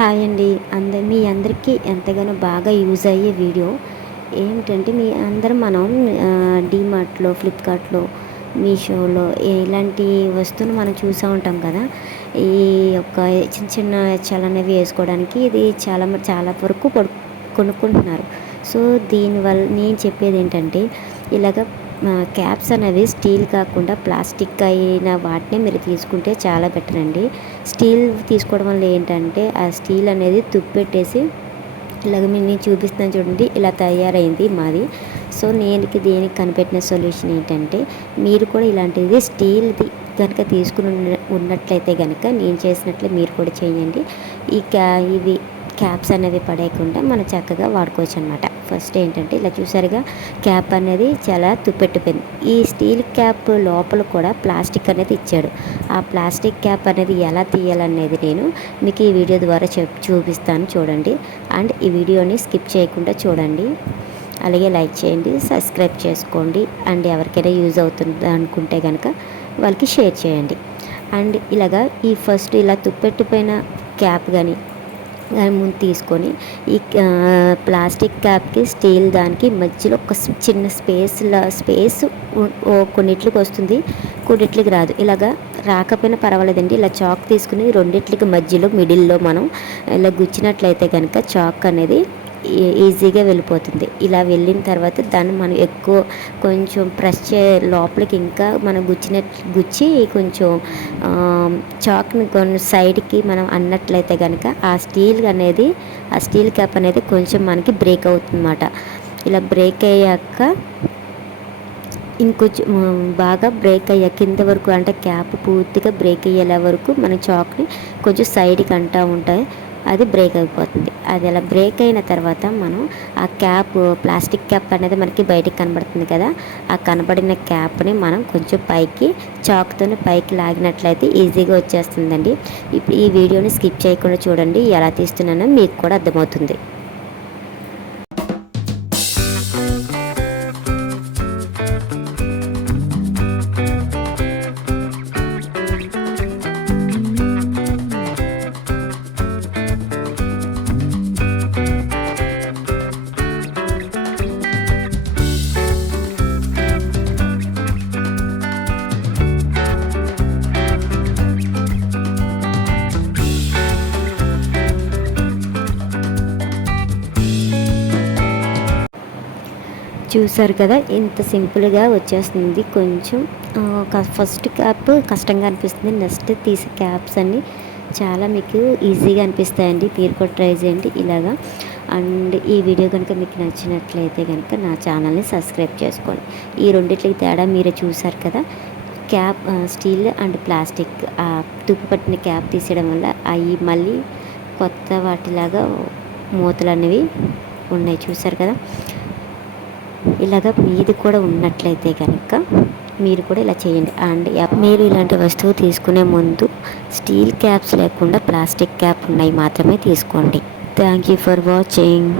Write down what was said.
Hi అండి. మీ అందరికీ ఎంతగానో బాగా యూజ్ అయ్యే వీడియో ఏమిటంటే, మీ అందరం మనం డీమార్ట్లో, ఫ్లిప్కార్ట్లో, మీషోలో ఇలాంటి వస్తువులు మనం చూసూ ఉంటాం కదా. ఈ యొక్క చిన్న చిన్న చలనవి వేసుకోవడానికి ఇది చాలా వరకు కొనుక్కుంటున్నారు. సో దీనివల్ల నేను చెప్పేది ఏంటంటే, ఇలాగ క్యాప్స్ అనేవి స్టీల్ కాకుండా ప్లాస్టిక్ అయిన వాటిని మీరు తీసుకుంటే చాలా బెటర్ అండి. స్టీల్ తీసుకోవడం వల్ల ఏంటంటే, ఆ స్టీల్ అనేది తుప్పెట్టేసి ఇలాగ నేను చూపిస్తాను చూడండి, ఇలా తయారైంది మాది. సో దేనికి కనిపెట్టిన సొల్యూషన్ ఏంటంటే, మీరు కూడా ఇలాంటిది స్టీల్ది కనుక తీసుకుని ఉన్నట్లయితే కనుక నేను చేసినట్లే మీరు కూడా చేయండి. ఇవి క్యాప్స్ అనేవి పడేయకుండా మనం చక్కగా వాడుకోవచ్చు అనమాట. ఫస్ట్ ఏంటంటే, ఇలా చూసారుగా క్యాప్ అనేది చాలా తుప్పెట్టిపోయింది. ఈ స్టీల్ క్యాప్ లోపల కూడా ప్లాస్టిక్ అనేది ఇచ్చాడు. ఆ ప్లాస్టిక్ క్యాప్ అనేది ఎలా తీయాలనేది నేను మీకు ఈ వీడియో ద్వారా చూపిస్తాను చూడండి. అండ్ ఈ వీడియోని స్కిప్ చేయకుండా చూడండి. అలాగే లైక్ చేయండి, సబ్స్క్రైబ్ చేసుకోండి. అండ్ ఎవరికైనా యూజ్ అవుతుంది అనుకుంటే కనుక వాళ్ళకి షేర్ చేయండి. అండ్ ఇలాగా ఫస్ట్ ఇలా తుప్పెట్టిపోయిన క్యాప్ కానీ ముందు తీసుకొని ఈ ప్లాస్టిక్ క్యాప్కి స్టీల్ దానికి మధ్యలో ఒక చిన్న స్పేస్ కొన్నిట్లకి వస్తుంది, కొన్నిట్లకి రాదు. ఇలాగా రాకపోయినా పర్వాలేదండి. ఇలా చాక్ తీసుకుని రెండిట్లకి మధ్యలో మిడిల్లో మనం ఇలా గుచ్చినట్లయితే కనుక చాక్ అనేది ఈజీగా వెళ్ళిపోతుంది. ఇలా వెళ్ళిన తర్వాత దాన్ని మనం ఎక్కువ కొంచెం ప్రెస్ లోపలికి ఇంకా మనం గుచ్చి కొంచెం చాక్ని కొన్ని సైడ్కి మనం అన్నట్లయితే కనుక ఆ స్టీల్ క్యాప్ అనేది కొంచెం మనకి బ్రేక్ అవుతుందన్నమాట. ఇలా బ్రేక్ అయ్యాక ఇంకొంచెం బాగా బ్రేక్ అయ్యాక కింద వరకు, అంటే క్యాప్ పూర్తిగా బ్రేక్ అయ్యేలా వరకు మన చాక్ని కొంచెం సైడ్కి అంటూ ఉంటాయి, అది బ్రేక్ అయిపోతుంది. అది అలా బ్రేక్ అయిన తర్వాత మనం ఆ క్యాప్, ప్లాస్టిక్ క్యాప్ అనేది మనకి బయటికి కనబడుతుంది కదా, ఆ కనబడిన క్యాప్ని మనం కొంచెం పైకి చాక్తో పైకి లాగినట్లయితే ఈజీగా వచ్చేస్తుందండి. ఇప్పుడు ఈ వీడియోని స్కిప్ చేయకుండా చూడండి, ఎలా తీస్తున్నానో మీకు కూడా అర్థమవుతుంది. చూసారు కదా, ఇంత సింపుల్గా వచ్చేస్తుంది. కొంచెం ఫస్ట్ క్యాప్ కష్టంగా అనిపిస్తుంది, నెక్స్ట్ తీసే క్యాప్స్ అన్నీ చాలా మీకు ఈజీగా అనిపిస్తాయండి. మీరు కూడా ట్రై చేయండి ఇలాగా. అండ్ ఈ వీడియో కనుక మీకు నచ్చినట్లయితే కనుక నా ఛానల్ని సబ్స్క్రైబ్ చేసుకోండి. ఈ రెండిట్లకి తేడా మీరే చూసారు కదా. క్యాప్ స్టీల్ అండ్ ప్లాస్టిక్ తుప్పు పట్టిన క్యాప్ తీసేయడం వల్ల అవి మళ్ళీ కొత్త వాటిలాగా మూతలు అనేవి ఉన్నాయి, చూసారు కదా. ఇలాగ మీది కూడా ఉన్నట్లయితే కనుక మీరు కూడా ఇలా చేయండి. అండ్ మీరు ఇలాంటి వస్తువు తీసుకునే ముందు స్టీల్ క్యాప్స్ లేకుండా ప్లాస్టిక్ క్యాప్ ఉన్నాయి మాత్రమే తీసుకోండి. Thank you for watching.